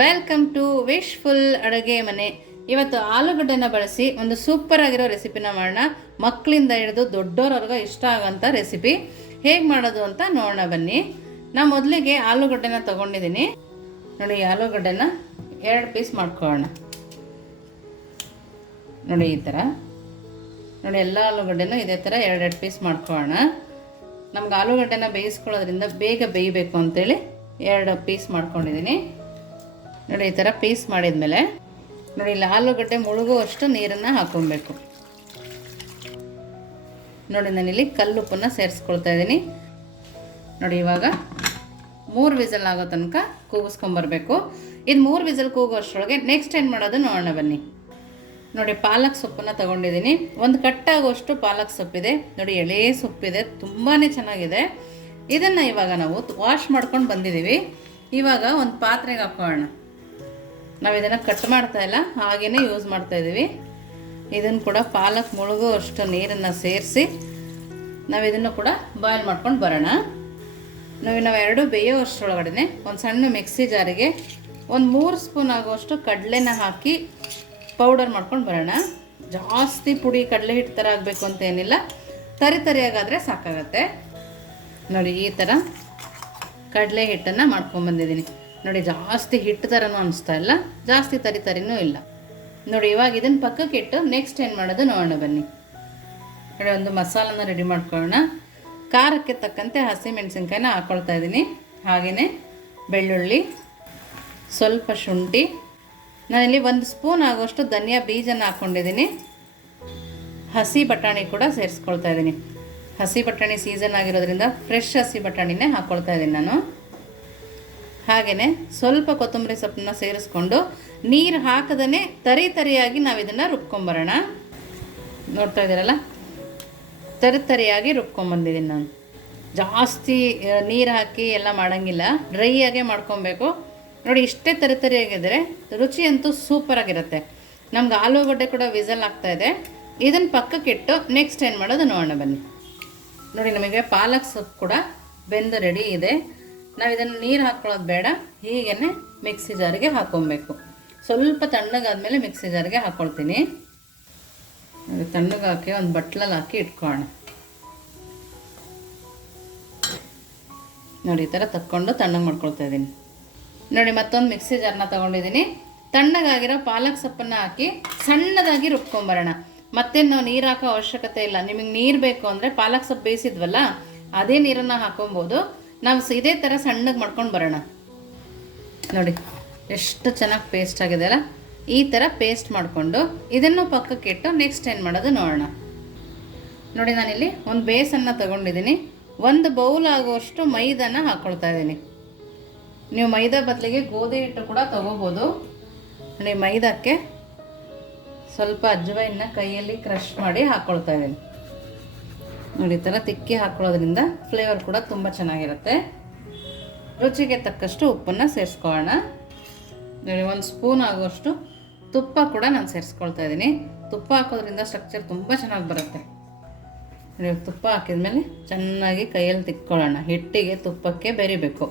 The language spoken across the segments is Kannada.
ವೆಲ್ಕಮ್ ಟು ವಿಶ್ಫುಲ್ ಅಡುಗೆ ಮನೆ. ಇವತ್ತು ಆಲೂಗಡ್ಡೆನ ಬಳಸಿ ಒಂದು ಸೂಪರ್ ಆಗಿರೋ ರೆಸಿಪಿನ ಮಾಡೋಣ. ಮಕ್ಕಳಿಂದ ಹಿಡಿದು ದೊಡ್ಡೋರವರೆಗೂ ಇಷ್ಟ ಆಗೋಂಥ ರೆಸಿಪಿ ಹೇಗೆ ಮಾಡೋದು ಅಂತ ನೋಡೋಣ ಬನ್ನಿ. ನಾ ಮೊದಲಿಗೆ ಆಲೂಗಡ್ಡೆನ ತೊಗೊಂಡಿದ್ದೀನಿ. ನೋಡಿ ಆಲೂಗಡ್ಡೆನ ಎರಡು ಪೀಸ್ ಮಾಡ್ಕೊಳ್ಳೋಣ. ನೋಡಿ, ಈ ಥರ ನೋಡಿ, ಎಲ್ಲ ಆಲೂಗಡ್ಡೆನೂ ಇದೇ ಥರ ಎರಡೆರಡು ಪೀಸ್ ಮಾಡ್ಕೊಳ್ಳೋಣ. ನಮ್ಗೆ ಆಲೂಗಡ್ಡೆನ ಬೇಯಿಸ್ಕೊಳ್ಳೋದ್ರಿಂದ ಬೇಗ ಬೇಯಬೇಕು ಅಂತೇಳಿ ಎರಡು ಪೀಸ್ ಮಾಡ್ಕೊಂಡಿದ್ದೀನಿ. ನೋಡಿ, ಈ ಥರ ಪೀಸ್ ಮಾಡಿದ್ಮೇಲೆ ನೋಡಿ, ಇಲ್ಲಿ ಆಲೂಗಡ್ಡೆ ಮುಳುಗುವಷ್ಟು ನೀರನ್ನು ಹಾಕೊಬೇಕು ನೋಡಿ, ನಾನಿಲ್ಲಿ ಕಲ್ಲುಪ್ಪನ್ನು ಸೇರಿಸ್ಕೊಳ್ತಾ ಇದ್ದೀನಿ. ನೋಡಿ, ಇವಾಗ ಮೂರು ವಿಸಲ್ ಆಗೋ ತನಕ ಕೂಗಿಸ್ಕೊಂಬರ್ಬೇಕು. ಇದು ಮೂರು ವಿಸಲ್ ಕೂಗುವಷ್ಟರೊಳಗೆ ನೆಕ್ಸ್ಟ್ ಏನು ಮಾಡೋದು ನೋಡೋಣ ಬನ್ನಿ. ನೋಡಿ, ಪಾಲಕ್ ಸೊಪ್ಪನ್ನು ತಗೊಂಡಿದ್ದೀನಿ. ಒಂದು ಕಟ್ಟಾಗುವಷ್ಟು ಪಾಲಕ್ ಸೊಪ್ಪಿದೆ. ನೋಡಿ, ಎಳೆ ಸೊಪ್ಪಿದೆ ತುಂಬಾ ಚೆನ್ನಾಗಿದೆ. ಇದನ್ನು ಇವಾಗ ನಾವು ವಾಶ್ ಮಾಡ್ಕೊಂಡು ಬಂದಿದ್ದೀವಿ. ಇವಾಗ ಒಂದು ಪಾತ್ರೆಗೆ ಹಾಕೋಣ. ನಾವು ಇದನ್ನು ಕಟ್ ಮಾಡ್ತಾ ಇಲ್ಲ ಹಾಗೇ ಯೂಸ್ ಮಾಡ್ತಾ ಇದ್ದೀವಿ ಇದನ್ನು ಕೂಡ ಪಾಲಕ್ ಮುಳುಗೋ ಅಷ್ಟು ನೀರನ್ನು ಸೇರಿಸಿ ನಾವು ಇದನ್ನು ಕೂಡ ಬಾಯ್ಲ್ ಮಾಡ್ಕೊಂಡು ಬರೋಣ. ನಾವು ನಾವು ಎರಡು ಬೇಯೋ ಅಷ್ಟರೊಳಗಡೆ ಒಂದು ಸಣ್ಣ ಮಿಕ್ಸಿ ಜಾರಿಗೆ ಒಂದು ಮೂರು ಸ್ಪೂನ್ ಆಗುವಷ್ಟು ಕಡಲೆನ ಹಾಕಿ ಪೌಡರ್ ಮಾಡ್ಕೊಂಡು ಬರೋಣ. ಜಾಸ್ತಿ ಪುಡಿ ಕಡಲೆ ಹಿಟ್ಟು ಥರ ಆಗಬೇಕು ಅಂತ ಏನಿಲ್ಲ. ತರಿ ತರಿಯಾಗಾದರೆ ಸಾಕಾಗತ್ತೆ. ನೋಡಿ, ಈ ಥರ ಕಡಲೆ ಹಿಟ್ಟನ್ನು ಮಾಡ್ಕೊಂಬಂದಿದ್ದೀನಿ ನೋಡಿ, ಜಾಸ್ತಿ ಹಿಟ್ಟು ಥರನೂ ಅನಿಸ್ತಾ ಇಲ್ಲ, ಜಾಸ್ತಿ ತರಿ ತರಿನೂ ಇಲ್ಲ. ನೋಡಿ, ಇವಾಗ ಇದನ್ನು ಪಕ್ಕಕ್ಕೆ ಇಟ್ಟು ನೆಕ್ಸ್ಟ್ ಏನು ಮಾಡೋದು ನೋಡೋಣ ಬನ್ನಿ. ನೋಡಿ, ಒಂದು ಮಸಾಲನ ರೆಡಿ ಮಾಡ್ಕೊಳ್ಳೋಣ. ಖಾರಕ್ಕೆ ತಕ್ಕಂತೆ ಹಸಿಮೆಣಸಿನ್ಕಾಯಿನ ಹಾಕ್ಕೊಳ್ತಾ ಇದ್ದೀನಿ. ಹಾಗೆಯೇ ಬೆಳ್ಳುಳ್ಳಿ, ಸ್ವಲ್ಪ ಶುಂಠಿ. ನಾನಿಲ್ಲಿ ಒಂದು ಸ್ಪೂನ್ ಆಗೋಷ್ಟು ಧನಿಯಾ ಬೀಜನ ಹಾಕ್ಕೊಂಡಿದ್ದೀನಿ ಹಸಿ ಬಟಾಣಿ ಕೂಡ ಸೇರಿಸ್ಕೊಳ್ತಾ ಇದ್ದೀನಿ. ಹಸಿ ಬಟಾಣಿ ಸೀಸನ್ ಆಗಿರೋದ್ರಿಂದ ಫ್ರೆಶ್ ಹಸಿ ಬಟಾಣಿನೇ ಹಾಕ್ಕೊಳ್ತಾ ಇದ್ದೀನಿ ನಾನು. ಹಾಗೆಯೇ ಸ್ವಲ್ಪ ಕೊತ್ತಂಬರಿ ಸೊಪ್ಪನ್ನ ಸೇರಿಸ್ಕೊಂಡು ನೀರು ಹಾಕದೇ ತರಿ ತರಿಯಾಗಿ ನಾವು ಇದನ್ನು ರುಬ್ಕೊಂಬರೋಣ. ನೋಡ್ತಾ ಇದ್ದೀರಲ್ಲ? ತರಿ ತರಿಯಾಗಿ ರುಬ್ಕೊಂಬಂದಿದ್ದೀನಿ ನಾನು. ಜಾಸ್ತಿ ನೀರು ಹಾಕಿ ಎಲ್ಲ ಮಾಡೋಂಗಿಲ್ಲ. ಡ್ರೈಯಾಗೇ ಮಾಡ್ಕೊಬೇಕು. ನೋಡಿ, ಇಷ್ಟೇ ತರಿ ತರಿಯಾಗಿದ್ದರೆ ರುಚಿ ಅಂತೂ ಸೂಪರಾಗಿರುತ್ತೆ ನಮ್ಗೆ ಆಲೂಗಡ್ಡೆ ಕೂಡ ವಿಸಲ್ ಆಗ್ತಾ ಇದೆ. ಇದನ್ನು ಪಕ್ಕಕ್ಕಿಟ್ಟು ನೆಕ್ಸ್ಟ್ ಏನು ಮಾಡೋದು ನೋಡೋಣ ಬನ್ನಿ. ನೋಡಿ, ನಮಗೆ ಪಾಲಕ್ ಸೊಪ್ಪು ಕೂಡ ಬೆಂದು ರೆಡಿ ಇದೆ. ನಾವು ಇದನ್ನು ನೀರು ಹಾಕ್ಕೊಳ್ಳೋದು ಬೇಡ ಹೀಗೇ ಮಿಕ್ಸಿ ಜಾರಿಗೆ ಹಾಕ್ಕೊಬೇಕು ಸ್ವಲ್ಪ ತಣ್ಣಗಾದ್ಮೇಲೆ ಮಿಕ್ಸಿ ಜಾರಿಗೆ ಹಾಕ್ಕೊಳ್ತೀನಿ ತಣ್ಣಗೆ ಹಾಕಿ ಒಂದು ಬಟ್ಲಲ್ಲಿ ಹಾಕಿ ಇಟ್ಕೊಳ್ಳೋಣ. ನೋಡಿ, ಈ ಥರ ತಕ್ಕೊಂಡು ತಣ್ಣಗೆ ಮಾಡ್ಕೊಳ್ತಾ ಇದ್ದೀನಿ. ನೋಡಿ, ಮತ್ತೊಂದು ಮಿಕ್ಸಿ ಜಾರ್ನ ತೊಗೊಂಡಿದ್ದೀನಿ. ತಣ್ಣಗಾಗಿರೋ ಪಾಲಕ್ ಸೊಪ್ಪನ್ನು ಹಾಕಿ ಸಣ್ಣದಾಗಿ ರುಬ್ಕೊಂಬರೋಣ. ಮತ್ತೆ ನಾವು ನೀರು ಹಾಕೋ ಅವಶ್ಯಕತೆ ಇಲ್ಲ. ನಿಮಗೆ ನೀರು ಬೇಕು ಅಂದರೆ ಪಾಲಕ್ ಸೊಪ್ಪು ಬೇಯಿಸಿದ್ವಲ್ಲ, ಅದೇ ನೀರನ್ನು ಹಾಕೊಬೋದು ನಾವು ಇದೇ ಥರ ಸಣ್ಣಗೆ ಮಾಡ್ಕೊಂಡು ಬರೋಣ. ನೋಡಿ, ಎಷ್ಟು ಚೆನ್ನಾಗಿ ಪೇಸ್ಟ್ ಆಗಿದೆ ಅಲ್ಲ? ಈ ಥರ ಪೇಸ್ಟ್ ಮಾಡಿಕೊಂಡು ಇದನ್ನು ಪಕ್ಕಕ್ಕೆ ಇಟ್ಟು ನೆಕ್ಸ್ಟ್ ಏನು ಮಾಡೋದು ನೋಡೋಣ. ನೋಡಿ, ನಾನಿಲ್ಲಿ ಒಂದು ಬೇಸನ್ನು ತಗೊಂಡಿದ್ದೀನಿ ಒಂದು ಬೌಲ್ ಆಗುವಷ್ಟು ಮೈದಾನ ಹಾಕ್ಕೊಳ್ತಾ ಇದ್ದೀನಿ ನೀವು ಮೈದಾ ಬದಲಿಗೆ ಗೋಧಿ ಹಿಟ್ಟು ಕೂಡ ತೊಗೋಬೋದು. ನೋಡಿ, ಮೈದಾಕ್ಕೆ ಸ್ವಲ್ಪ ಅಜ್ವೈನ ಕೈಯಲ್ಲಿ ಕ್ರಷ್ ಮಾಡಿ ಹಾಕ್ಕೊಳ್ತಾ ಇದ್ದೀನಿ ನೋಡಿ ಥರ ತಿಕ್ಕಿ ಹಾಕೊಳ್ಳೋದ್ರಿಂದ ಫ್ಲೇವರ್ ಕೂಡ ತುಂಬ ಚೆನ್ನಾಗಿರುತ್ತೆ. ರುಚಿಗೆ ತಕ್ಕಷ್ಟು ಉಪ್ಪನ್ನು ಸೇರಿಸ್ಕೊಳ್ಳೋಣ. ನೋಡಿ, ಒಂದು ಸ್ಪೂನ್ ಆಗುವಷ್ಟು ತುಪ್ಪ ಕೂಡ ನಾನು ಸೇರಿಸ್ಕೊಳ್ತಾ ಇದ್ದೀನಿ. ತುಪ್ಪ ಹಾಕೋದ್ರಿಂದ ಸ್ಟ್ರಕ್ಚರ್ ತುಂಬ ಚೆನ್ನಾಗಿ ಬರುತ್ತೆ. ನೋಡಿ, ತುಪ್ಪ ಹಾಕಿದ್ಮೇಲೆ ಚೆನ್ನಾಗಿ ಕೈಯಲ್ಲಿ ತಿಕ್ಕೊಳ್ಳೋಣ. ಹಿಟ್ಟಿಗೆ ತುಪ್ಪಕ್ಕೆ ಬೆರಿಬೇಕು.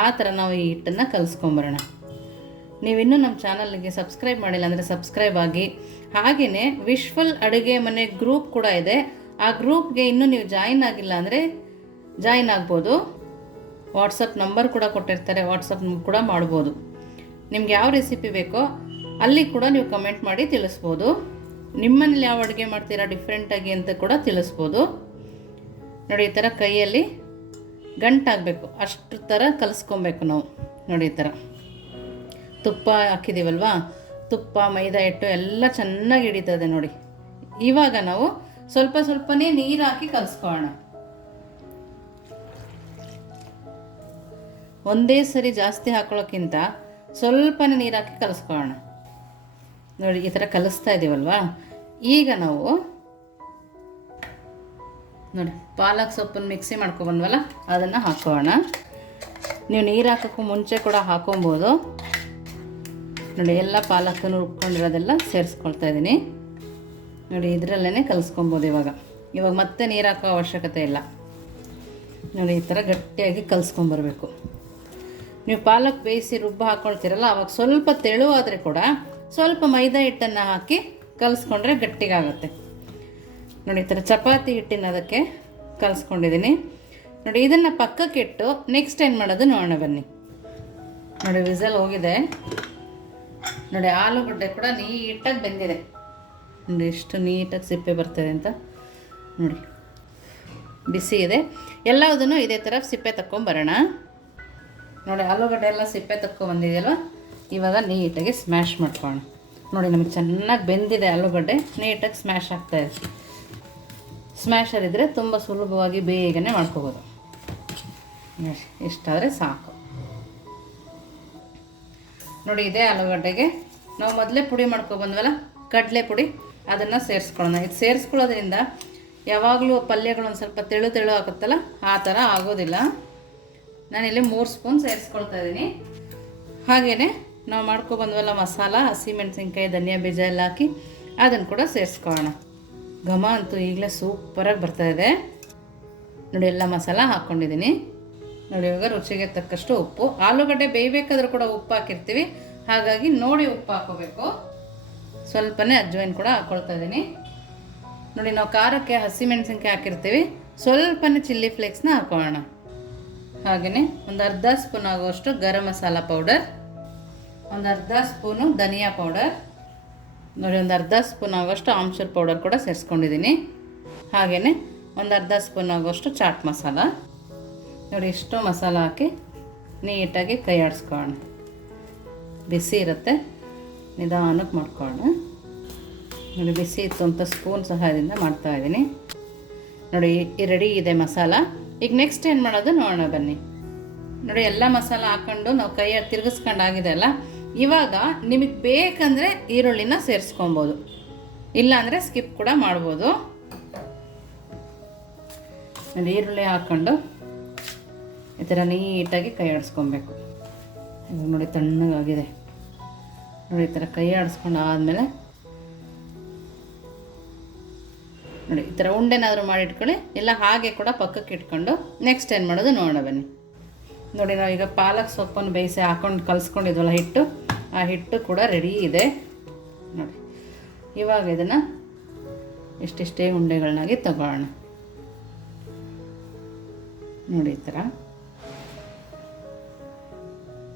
ಆ ಥರ ನಾವು ಈ ಹಿಟ್ಟನ್ನು ಕಲಿಸ್ಕೊಂಬರೋಣ. ನೀವಿನ್ನೂ ನಮ್ಮ ಚಾನಲ್ಗೆ ಸಬ್ಸ್ಕ್ರೈಬ್ ಮಾಡಿಲ್ಲ ಅಂದರೆ ಸಬ್ಸ್ಕ್ರೈಬ್ ಆಗಿ. ಹಾಗೆಯೇ ವಿಶ್ವಲ್ ಅಡುಗೆ ಮನೆ ಗ್ರೂಪ್ ಕೂಡ ಇದೆ. ಆ ಗ್ರೂಪ್ಗೆ ಇನ್ನೂ ನೀವು ಜಾಯಿನ್ ಆಗಿಲ್ಲ ಅಂದರೆ ಜಾಯಿನ್ ಆಗ್ಬೋದು. ವಾಟ್ಸಪ್ ನಂಬರ್ ಕೂಡ ಕೊಟ್ಟಿರ್ತಾರೆ, ವಾಟ್ಸಪ್ ಕೂಡ ಮಾಡ್ಬೋದು. ನಿಮ್ಗೆ ಯಾವ ರೆಸಿಪಿ ಬೇಕೋ ಅಲ್ಲಿ ಕೂಡ ನೀವು ಕಮೆಂಟ್ ಮಾಡಿ ತಿಳಿಸ್ಬೋದು. ನಿಮ್ಮನೇಲಿ ಯಾವ ಅಡುಗೆ ಮಾಡ್ತೀರಾ ಡಿಫ್ರೆಂಟಾಗಿ ಅಂತ ಕೂಡ ತಿಳಿಸ್ಬೋದು. ನೋಡಿ, ಈ ಥರ ಕೈಯಲ್ಲಿ ಗಂಟಾಗಬೇಕು ಅಷ್ಟು ಥರ ಕಲಿಸ್ಕೊಬೇಕು ನಾವು. ನೋಡಿ, ಈ ಥರ ತುಪ್ಪ ಹಾಕಿದ್ದೀವಲ್ವಾ ತುಪ್ಪ, ಮೈದಾ ಹಿಟ್ಟು ಎಲ್ಲ ಚೆನ್ನಾಗಿ ಹಿಡಿತದೆ ನೋಡಿ. ಇವಾಗ ನಾವು ಸ್ವಲ್ಪ ಸ್ವಲ್ಪನೇ ನೀರು ಹಾಕಿ ಕಲಿಸ್ಕೊಳ್ಳೋಣ ಒಂದೇ ಸರಿ ಜಾಸ್ತಿ ಹಾಕೊಳ್ಳೋಕ್ಕಿಂತ ಸ್ವಲ್ಪನೇ ನೀರು ಹಾಕಿ ಕಲಿಸ್ಕೊಳ್ಳೋಣ ನೋಡಿ, ಈ ಥರ ಕಲಿಸ್ತಾ ಇದ್ದೀವಲ್ವಾ ಈಗ ನಾವು ನೋಡಿ, ಪಾಲಕ್ ಸೊಪ್ಪನ್ನು ಮಿಕ್ಸಿ ಮಾಡ್ಕೊಬಂದ್ವಲ್ಲ ಅದನ್ನು ಹಾಕೋಣ ನೀವು ನೀರು ಹಾಕೋಕ್ಕೂ ಮುಂಚೆ ಕೂಡ ಹಾಕೊಬೋದು. ನೋಡಿ, ಎಲ್ಲ ಪಾಲಕನ್ನು ರುಬ್ಕೊಂಡಿರೋದೆಲ್ಲ ಸೇರಿಸ್ಕೊಳ್ತಾ ಇದ್ದೀನಿ ನೋಡಿ ಇದರಲ್ಲೇ ಕಲಿಸ್ಕೊಬೋದು ಇವಾಗ. ಇವಾಗ ಮತ್ತೆ ನೀರು ಹಾಕೋ ಅವಶ್ಯಕತೆ ಇಲ್ಲ. ನೋಡಿ, ಈ ಥರ ಗಟ್ಟಿಯಾಗಿ ಕಲಿಸ್ಕೊಂಬರ್ಬೇಕು. ನೀವು ಪಾಲಕ್ ಬೇಯಿಸಿ ರುಬ್ಬ ಹಾಕ್ಕೊಳ್ತೀರಲ್ಲ ಅವಾಗ ಸ್ವಲ್ಪ ತೆಳುವಾದರೆ ಕೂಡ ಸ್ವಲ್ಪ ಮೈದಾ ಹಿಟ್ಟನ್ನು ಹಾಕಿ ಕಲಿಸ್ಕೊಂಡ್ರೆ ಗಟ್ಟಿಗಾಗುತ್ತೆ. ನೋಡಿ, ಈ ಥರ ಚಪಾತಿ ಹಿಟ್ಟಿನ ಅದಕ್ಕೆ ಕಲಿಸ್ಕೊಂಡಿದ್ದೀನಿ ನೋಡಿ, ಇದನ್ನು ಪಕ್ಕಕ್ಕೆ ಇಟ್ಟು ನೆಕ್ಸ್ಟ್ ಏನು ಮಾಡೋದು ನೋಡೋಣ ಬನ್ನಿ. ನೋಡಿ, ವಿಸಲ್ ಹೋಗಿದೆ. ನೋಡಿ, ಆಲೂಗಡ್ಡೆ ಕೂಡ ನೀಟಾಗಿ ಬೆಂದಿದೆ. ನೋಡಿ ಎಷ್ಟು ನೀಟಾಗಿ ಸಿಪ್ಪೆ ಬರ್ತದೆ ಅಂತ ನೋಡಿ. ಬಿಸಿ ಇದೆ. ಎಲ್ಲದನ್ನು ಇದೇ ಥರ ಸಿಪ್ಪೆ ತಕ್ಕೊಂಬರೋಣ. ನೋಡಿ, ಆಲೂಗಡ್ಡೆ ಎಲ್ಲ ಸಿಪ್ಪೆ ತಕ್ಕೊಂಬಂದಿದೆಯಲ್ವ? ಇವಾಗ ನೀಟಾಗಿ ಸ್ಮ್ಯಾಶ್ ಮಾಡ್ಕೊಳ್ಳೋಣ. ನೋಡಿ, ನಮಗೆ ಚೆನ್ನಾಗಿ ಬೆಂದಿದೆ ಆಲೂಗಡ್ಡೆ. ನೀಟಾಗಿ ಸ್ಮ್ಯಾಶ್ ಆಗ್ತಾಯಿದೆ ಸ್ಮ್ಯಾಶರ್ ಇದ್ದರೆ ತುಂಬ ಸುಲಭವಾಗಿ ಬೇಗನೆ ಮಾಡ್ಕೋಬೋದು. ಇಷ್ಟಾದರೆ ಸಾಕು. ನೋಡಿ, ಇದೇ ಆಲೂಗಡ್ಡೆಗೆ ನಾವು ಮೊದಲೇ ಪುಡಿ ಮಾಡ್ಕೊಬಂದ್ವಲ್ಲ? ಕಡಲೆ ಪುಡಿ. ಅದನ್ನು ಸೇರಿಸ್ಕೊಳ್ಳೋಣ. ಇದು ಸೇರಿಸ್ಕೊಳ್ಳೋದ್ರಿಂದ ಯಾವಾಗಲೂ ಪಲ್ಯಗಳು ಒಂದು ಸ್ವಲ್ಪ ತೆಳು ತೆಳು ಆಗುತ್ತಲ್ಲ, ಆ ಥರ ಆಗೋದಿಲ್ಲ. ನಾನಿಲ್ಲಿ ಮೂರು ಸ್ಪೂನ್ ಸೇರಿಸ್ಕೊಳ್ತಾ ಇದ್ದೀನಿ. ಹಾಗೆಯೇ ನಾವು ಮಾಡ್ಕೊಬಂದ್ವಲ್ಲ ಮಸಾಲ ಹಸಿಮೆಣಸಿನ್ಕಾಯಿ ಧನಿಯಾ ಬೀಜ ಎಲ್ಲ ಹಾಕಿ ಅದನ್ನು ಕೂಡ ಸೇರಿಸ್ಕೊಳ್ಳೋಣ. ಘಮ ಅಂತೂ ಈಗಲೇ ಸೂಪರಾಗಿ ಇದೆ. ನೋಡಿ, ಎಲ್ಲ ಮಸಾಲ ಹಾಕ್ಕೊಂಡಿದ್ದೀನಿ ನೋಡಿ, ಇವಾಗ ರುಚಿಗೆ ತಕ್ಕಷ್ಟು ಉಪ್ಪು. ಆಲೂಗಡ್ಡೆ ಬೇಯಬೇಕಾದ್ರೂ ಕೂಡ ಉಪ್ಪು ಹಾಕಿರ್ತೀವಿ. ಹಾಗಾಗಿ ನೋಡಿ ಉಪ್ಪು ಹಾಕೋಬೇಕು. ಸ್ವಲ್ಪನೇ ಅಜ್ವೈನ್ ಕೂಡ ಹಾಕ್ಕೊಳ್ತಾ ಇದ್ದೀನಿ. ನೋಡಿ, ನಾವು ಖಾರಕ್ಕೆ ಹಸಿಮೆಣಸಿನ್ಕಾಯಿ ಹಾಕಿರ್ತೀವಿ. ಸ್ವಲ್ಪನೇ ಚಿಲ್ಲಿ ಫ್ಲೇಕ್ಸ್ನ ಹಾಕೋಣ. ಹಾಗೆಯೇ ಒಂದು ಅರ್ಧ ಸ್ಪೂನ್ ಆಗುವಷ್ಟು ಗರಂ ಮಸಾಲ ಪೌಡರ್, ಒಂದು ಅರ್ಧ ಸ್ಪೂನು ಧನಿಯಾ ಪೌಡರ್, ನೋಡಿ, ಒಂದು ಅರ್ಧ ಸ್ಪೂನ್ ಆಗೋಷ್ಟು ಆಮ್ಚೂರ್ ಪೌಡರ್ ಕೂಡ ಸೇರಿಸ್ಕೊಂಡಿದ್ದೀನಿ. ಹಾಗೆಯೇ ಒಂದು ಅರ್ಧ ಸ್ಪೂನ್ ಆಗುವಷ್ಟು ಚಾಟ್ ಮಸಾಲ. ನೋಡಿ ಇಷ್ಟು ಮಸಾಲ ಹಾಕಿ ನೀಟಾಗಿ ಕೈ ಆಡಿಸ್ಕೊಳ್ಳೋಣ ಬಿಸಿ ಇರುತ್ತೆ. ನಿಧಾನಕ್ಕೆ ಮಾಡ್ಕೊಳ್ಳೋಣ. ನೋಡಿ, ಬಿಸಿ ಇತ್ತು ಅಂತ ಸ್ಪೂನ್ ಸಹಾಯದಿಂದ ಮಾಡ್ತಾ ಇದ್ದೀನಿ. ನೋಡಿ ರೆಡಿ ಇದೆ ಮಸಾಲ. ಈಗ ನೆಕ್ಸ್ಟ್ ಏನು ಮಾಡೋದು? ನೋಡೋಣ ಬನ್ನಿ. ನೋಡಿ, ಎಲ್ಲ ಮಸಾಲ ಹಾಕ್ಕೊಂಡು ನಾವು ಕೈಯ ತಿರುಗಿಸ್ಕೊಂಡು ಆಗಿದೆ ಅಲ್ಲ? ಇವಾಗ ನಿಮಗೆ ಬೇಕಂದರೆ ಈರುಳ್ಳಿನ ಸೇರಿಸ್ಕೊಬೋದು. ಇಲ್ಲಾಂದರೆ ಸ್ಕಿಪ್ ಕೂಡ ಮಾಡ್ಬೋದು. ನೋಡಿ, ಈರುಳ್ಳಿ ಹಾಕ್ಕೊಂಡು ಈ ಥರ ನೀಟಾಗಿ ಕೈ ಆಡಿಸ್ಕೊಬೇಕು. ನೋಡಿ ತಣ್ಣಗಾಗಿದೆ. ನೋಡಿ ಈ ಥರ ಕೈ ಆಡಿಸ್ಕೊಂಡು ಆದಮೇಲೆ ನೋಡಿ ಈ ಥರ ಉಂಡೆನಾದರೂ ಮಾಡಿಟ್ಕೊಳ್ಳಿ. ಇಲ್ಲ ಹಾಗೆ ಕೂಡ ಪಕ್ಕಕ್ಕೆ ಇಟ್ಕೊಂಡು ನೆಕ್ಸ್ಟ್ ಏನು ಮಾಡೋದು ನೋಡೋಣ ಬನ್ನಿ. ನೋಡಿ ನಾವು ಈಗ ಪಾಲಕ್ ಸೊಪ್ಪನ್ನು ಬೇಯಿಸಿ ಹಾಕೊಂಡು ಕಲಿಸ್ಕೊಂಡಿದ್ವಲ್ಲ ಹಿಟ್ಟು. ಆ ಹಿಟ್ಟು ಕೂಡ ರೆಡಿ ಇದೆ. ನೋಡಿ, ಇವಾಗ ಇದನ್ನು ಇಷ್ಟಿಷ್ಟೇ ಉಂಡೆಗಳನ್ನಾಗಿ ತಗೊಳ್ಳೋಣ ನೋಡಿ ಈ ಥರ.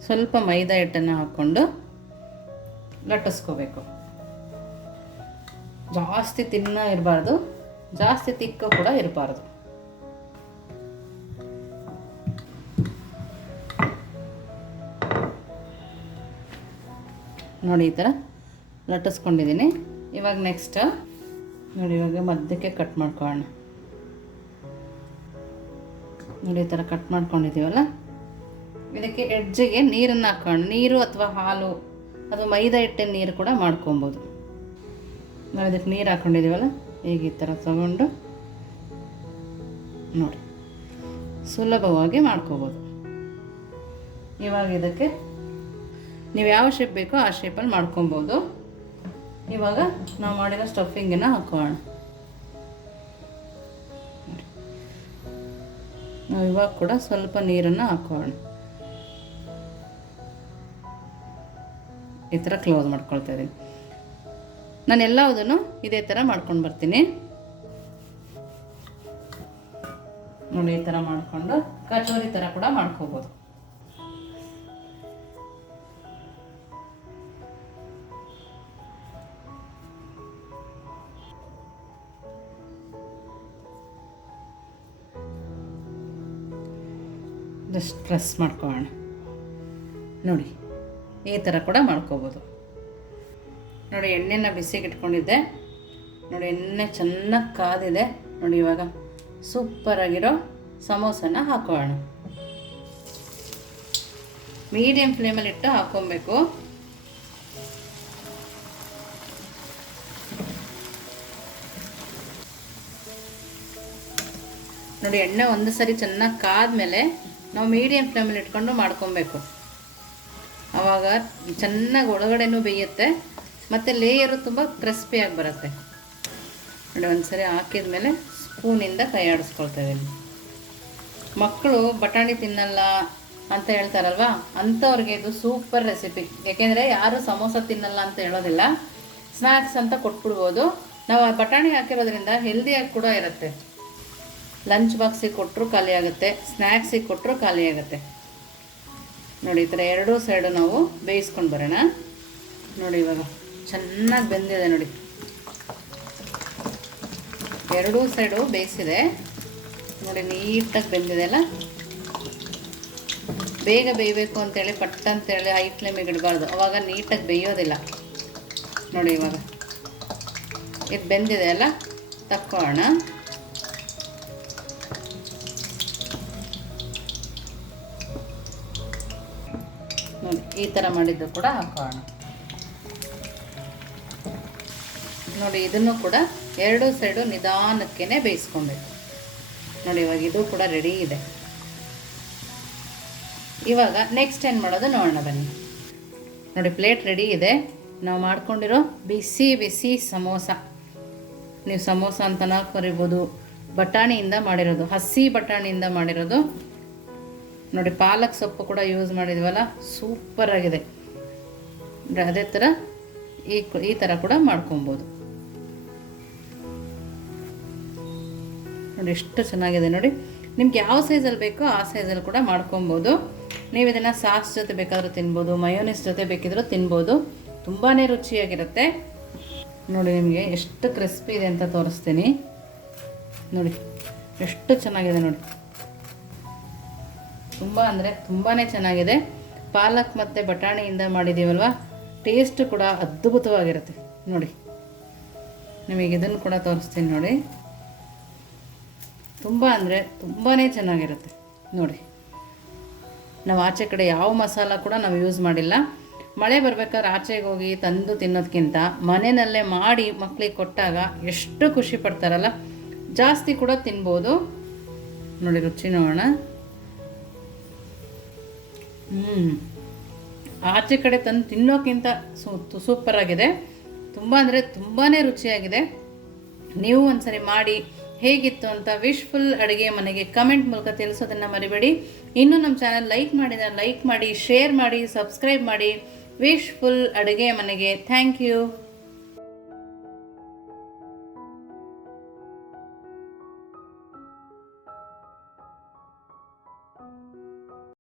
ಸ್ವಲ್ಪ ಮೈದಾ ಹಿಟ್ಟನ್ನು ಹಾಕ್ಕೊಂಡು ಲಟ್ಟಿಸ್ಕೋಬೇಕು. ಜಾಸ್ತಿ ತಿನ್ನ ಇರಬಾರ್ದು, ಜಾಸ್ತಿ ತಿಕ್ಕ ಕೂಡ ಇರಬಾರ್ದು. ನೋಡಿ ಈ ಥರ ಲಟ್ಟಿಸ್ಕೊಂಡಿದ್ದೀನಿ. ಇವಾಗ ನೆಕ್ಸ್ಟ್ ನೋಡಿ ಇವಾಗ ಮಧ್ಯಕ್ಕೆ ಕಟ್ ಮಾಡ್ಕೊಳ್ಳೋಣ. ನೋಡಿ ಈ ಥರ ಕಟ್ ಮಾಡ್ಕೊಂಡಿದ್ದೀವಲ್ಲ? ಇದಕ್ಕೆ ಎಡ್ಜಿಗೆ ನೀರನ್ನು ಹಾಕೋಣ ನೀರು ಅಥವಾ ಹಾಲು? ಅಥವಾ ಮೈದಾ ಹಿಟ್ಟಿನ ನೀರು ಕೂಡ ಮಾಡ್ಕೊಬೋದು. ನಾವು ಇದಕ್ಕೆ ನೀರು ಹಾಕ್ಕೊಂಡಿದ್ದೀವಲ್ಲ ಈಗ ಈ ಥರ ತಗೊಂಡು ನೋಡಿ, ಸುಲಭವಾಗಿ ಮಾಡ್ಕೋಬೋದು. ಇವಾಗ ಇದಕ್ಕೆ ನೀವು ಯಾವ ಶೇಪ್ ಬೇಕೋ ಆ ಶೇಪಲ್ಲಿ ಮಾಡ್ಕೊಬೋದು. ಇವಾಗ ನಾವು ಮಾಡಿರೋ ಸ್ಟಫಿಂಗನ್ನು ಹಾಕೋಣ. ನಾವು ಇವಾಗ ಕೂಡ ಸ್ವಲ್ಪ ನೀರನ್ನು ಹಾಕೋಣ. ಈ ಥರ ಕ್ಲೋಸ್ ಮಾಡ್ಕೊಳ್ತಾ ಇದ್ದೀನಿ. ನಾನು ಎಲ್ಲದನ್ನು ಇದೇ ಥರ ಮಾಡ್ಕೊಂಡು ಬರ್ತೀನಿ. ನೋಡಿ, ಈ ಥರ ಮಾಡಿಕೊಂಡು ಕಚೋರಿ ಥರ ಕೂಡ ಮಾಡ್ಕೋಬೋದು. ಜಸ್ಟ್ ಪ್ರೆಸ್ ಮಾಡ್ಕೊಳ್ಳೋಣ. ನೋಡಿ. ಈ ಥರ ಕೂಡ ಮಾಡ್ಕೋಬೋದು. ನೋಡಿ, ಎಣ್ಣೆನ ಬಿಸಿಗೆ ಇಟ್ಕೊಂಡಿದ್ದೆ ನೋಡಿ, ಎಣ್ಣೆ ಚೆನ್ನಾಗಿ ಕಾದಿದೆ. ನೋಡಿ, ಇವಾಗ ಸೂಪರಾಗಿರೋ ಸಮೋಸನ ಹಾಕೋಣ. ಮೀಡಿಯಮ್ ಫ್ಲೇಮಲ್ಲಿ ಇಟ್ಟು ಹಾಕ್ಕೊಬೇಕು ನೋಡಿ, ಎಣ್ಣೆ ಒಂದು ಸರಿ ಚೆನ್ನಾಗಿ ಕಾದ್ಮೇಲೆ ನಾವು ಮೀಡಿಯಂ ಫ್ಲೇಮಲ್ಲಿ ಇಟ್ಕೊಂಡು ಮಾಡ್ಕೊಬೇಕು. ಆವಾಗ ಚೆನ್ನಾಗಿ ಒಳಗಡೆನೂ ಬೇಯುತ್ತೆ. ಮತ್ತು ಲೇಯರು ತುಂಬ ಕ್ರಿಸ್ಪಿಯಾಗಿ ಬರುತ್ತೆ. ನೋಡಿ, ಒಂದ್ಸರಿ ಹಾಕಿದ ಮೇಲೆ ಸ್ಪೂನಿಂದ ಕೈ ಇದ್ದೀನಿ. ಮಕ್ಕಳು ಬಟಾಣಿ ತಿನ್ನಲ್ಲ ಅಂತ ಹೇಳ್ತಾರಲ್ವಾ? ಅಂಥವ್ರಿಗೆ ಇದು ಸೂಪರ್ ರೆಸಿಪಿ ಯಾಕೆಂದರೆ ಯಾರು ಸಮೋಸ ತಿನ್ನಲ್ಲ ಅಂತ ಹೇಳೋದಿಲ್ಲ. ಸ್ನ್ಯಾಕ್ಸ್ ಅಂತ ಕೊಟ್ಬಿಡ್ಬೋದು. ನಾವು ಬಟಾಣಿ ಹಾಕಿರೋದ್ರಿಂದ ಹೆಲ್ದಿಯಾಗಿ ಕೂಡ ಇರುತ್ತೆ. ಲಂಚ್ ಬಾಕ್ಸಿಗೆ ಕೊಟ್ಟರು ಖಾಲಿ ಆಗುತ್ತೆ. ಸ್ನ್ಯಾಕ್ಸಿಗೆ ಕೊಟ್ಟರು ಖಾಲಿ ಆಗುತ್ತೆ. ನೋಡಿ, ಈ ಥರ ಎರಡೂ ಸೈಡು ನಾವು ಬೇಯಿಸ್ಕೊಂಡು ಬರೋಣ. ನೋಡಿ, ಇವಾಗ ಚೆನ್ನಾಗಿ ಬೆಂದಿದೆ ನೋಡಿ. ಎರಡೂ ಸೈಡು ಬೇಯಿಸಿದೆ. ನೋಡಿ, ನೀಟಾಗಿ ಬೆಂದಿದೆ ಅಲ್ಲ? ಬೇಗ ಬೇಯಬೇಕು ಅಂತೇಳಿ ಪಟ್ಟ ಅಂತೇಳಿ ಹೈ ಫ್ಲೇಮಿಗೆ ಇಡಬಾರ್ದು. ಅವಾಗ ನೀಟಾಗಿ ಬೇಯೋದಿಲ್ಲ. ನೋಡಿ, ಇವಾಗ. ಇದು ಬೆಂದಿದೆ ಅಲ್ಲ? ತಕ್ಕೋಣ ನೋಡಿ, ಈ ಥರ ಮಾಡಿದ್ದು ಕೂಡ ಹಾಕೋಣ. ನೋಡಿ, ಇದನ್ನು ಕೂಡ ಎರಡು ಸೈಡು ನಿಧಾನಕ್ಕೇ ಬೇಯಿಸ್ಕೊಬೇಕು. ನೋಡಿ, ಇವಾಗ ಇದು ಕೂಡ ರೆಡಿ ಇದೆ. ಇವಾಗ ನೆಕ್ಸ್ಟ್ ಏನು ಮಾಡೋದು ನೋಡೋಣ ಬನ್ನಿ. ನೋಡಿ ಪ್ಲೇಟ್ ರೆಡಿ ಇದೆ. ನಾವು ಮಾಡ್ಕೊಂಡಿರೋ ಬಿಸಿ ಬಿಸಿ ಸಮೋಸ. ನೀವು ಸಮೋಸ ಅಂತನ ಕರಿಬೋದು. ಬಟಾಣಿಯಿಂದ ಮಾಡಿರೋದು, ಹಸಿ ಬಟಾಣಿಯಿಂದ ಮಾಡಿರೋದು ನೋಡಿ, ಪಾಲಕ್ ಸೊಪ್ಪು ಕೂಡ ಯೂಸ್ ಮಾಡಿದ್ವಲ್ಲ ಸೂಪರ್ ಆಗಿದೆ. ನೋಡಿ ಅದೇ ಥರ ಈ ಈ ಥರ ಕೂಡ ಮಾಡ್ಕೊಬೋದು. ನೋಡಿ, ಎಷ್ಟು ಚೆನ್ನಾಗಿದೆ ನೋಡಿ. ನಿಮ್ಗೆ ಯಾವ ಸೈಜಲ್ಲಿ ಬೇಕೋ ಆ ಸೈಜಲ್ಲಿ ಕೂಡ ಮಾಡ್ಕೊಬೋದು. ನೀವು ಇದನ್ನು ಸಾಸ್ ಜೊತೆ ಬೇಕಾದರೂ ತಿನ್ಬೋದು ಮಯೋನಿಸ್ ಜೊತೆ ಬೇಕಿದ್ರೂ ತಿನ್ಬೋದು. ತುಂಬಾ ರುಚಿಯಾಗಿರುತ್ತೆ. ನೋಡಿ, ನಿಮಗೆ ಎಷ್ಟು ಕ್ರಿಸ್ಪಿ ಇದೆ ಅಂತ ತೋರಿಸ್ತೀನಿ. ನೋಡಿ, ಎಷ್ಟು ಚೆನ್ನಾಗಿದೆ ನೋಡಿ. ತುಂಬ ಅಂದರೆ ತುಂಬಾ ಚೆನ್ನಾಗಿದೆ. ಪಾಲಕ್ ಮತ್ತು ಬಟಾಣಿಯಿಂದ ಮಾಡಿದ್ದೀವಲ್ವ ಟೇಸ್ಟ್ ಕೂಡ ಅದ್ಭುತವಾಗಿರುತ್ತೆ. ನೋಡಿ. ನಿಮಗೆ ಇದನ್ನು ಕೂಡ ತೋರಿಸ್ತೀನಿ ನೋಡಿ. ತುಂಬ ಅಂದರೆ ತುಂಬಾ ಚೆನ್ನಾಗಿರುತ್ತೆ. ನೋಡಿ. ನಾವು ಆಚೆ ಕಡೆ ಯಾವ ಮಸಾಲ ಕೂಡ ನಾವು ಯೂಸ್ ಮಾಡಿಲ್ಲ. ಮಳೆ ಬರ್ಬೇಕಾದ್ರೆ ಆಚೆಗೆ ಹೋಗಿ ತಂದು ತಿನ್ನೋದಕ್ಕಿಂತ ಮನೆಯಲ್ಲೇ ಮಾಡಿ ಮಕ್ಕಳಿಗೆ ಕೊಟ್ಟಾಗ ಎಷ್ಟು ಖುಷಿ ಪಡ್ತಾರಲ್ಲ. ಜಾಸ್ತಿ ಕೂಡ ತಿನ್ಬೋದು. ನೋಡಿ, ರುಚಿ ನೋಡೋಣ. ಹ್ಞೂ ಆಚೆ ಕಡೆ ತಂದು ತಿನ್ನೋಕ್ಕಿಂತ ಸೂಪರ್ ಆಗಿದೆ. ತುಂಬ ಅಂದರೆ ತುಂಬಾ ರುಚಿಯಾಗಿದೆ. ನೀವು ಒಂದ್ಸರಿ ಮಾಡಿ ಹೇಗಿತ್ತು ಅಂತ ವಿಶ್ಫುಲ್ ಅಡುಗೆ ಮನೆಗೆ ಕಮೆಂಟ್ ಮೂಲಕ ತಿಳಿಸೋದನ್ನು ಮರಿಬೇಡಿ. ಇನ್ನೂ ನಮ್ಮ ಚಾನಲ್ ಲೈಕ್ ಮಾಡಿದ ಲೈಕ್ ಮಾಡಿ ಶೇರ್ ಮಾಡಿ ಸಬ್ಸ್ಕ್ರೈಬ್ ಮಾಡಿ. ವಿಶ್ಫುಲ್ ಅಡುಗೆ ಮನೆಗೆ ಥ್ಯಾಂಕ್ ಯು